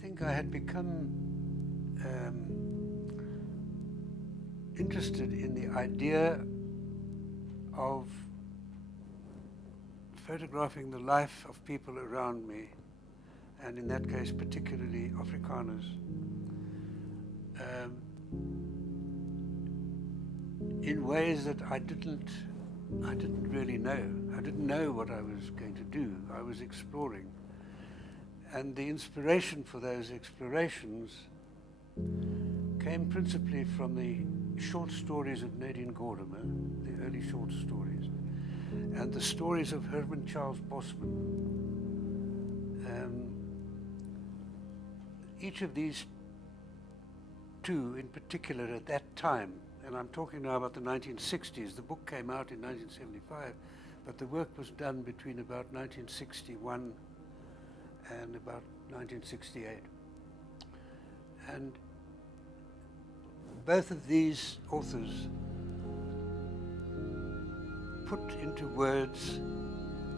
think I had become interested in the idea of photographing the life of people around me, and in that case particularly Afrikaners, in ways that I didn't really know. I didn't know what I was going to do. I was exploring. And the inspiration for those explorations came principally from the short stories of Nadine Gordimer, the early short stories, and the stories of Herman Charles Bosman. Each of these two in particular at that time, and I'm talking now about the 1960s, the book came out in 1975, but the work was done between about 1961 and about 1968. And both of these authors put into words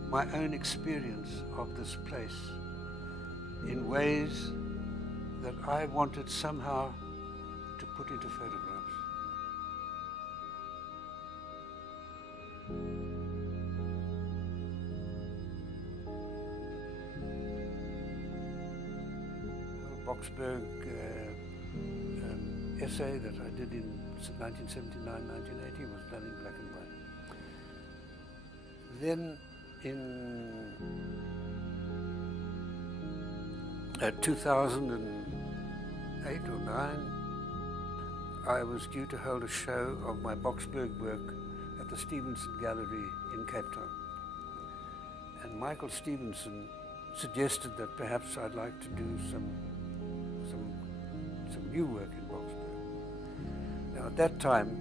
my own experience of this place in ways that I wanted somehow to put into photographs. Boxberg essay that I did in 1979, 1980 was done in black and white. Then in 2008 or 9, I was due to hold a show of my Boxberg work at the Stevenson Gallery in Cape Town. And Michael Stevenson suggested that perhaps I'd like to do some new work in Boxberg. Now at that time,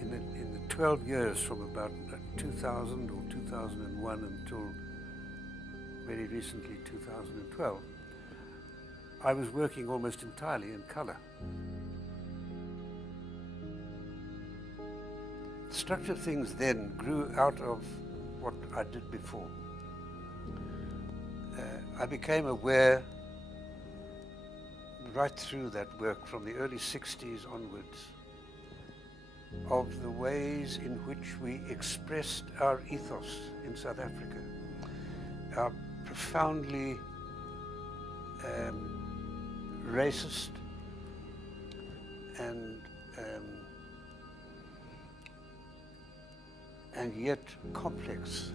in the 12 years from about 2000 or 2001 until very recently 2012, I was working almost entirely in color. The structure of things then grew out of what I did before. I became aware right through that work from the early 60s onwards of the ways in which we expressed our ethos in South Africa, our profoundly racist and yet complex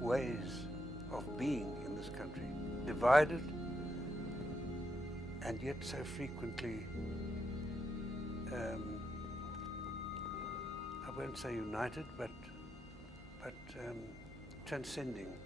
ways of being in this country, divided and yet so frequently, I won't say united, but transcending.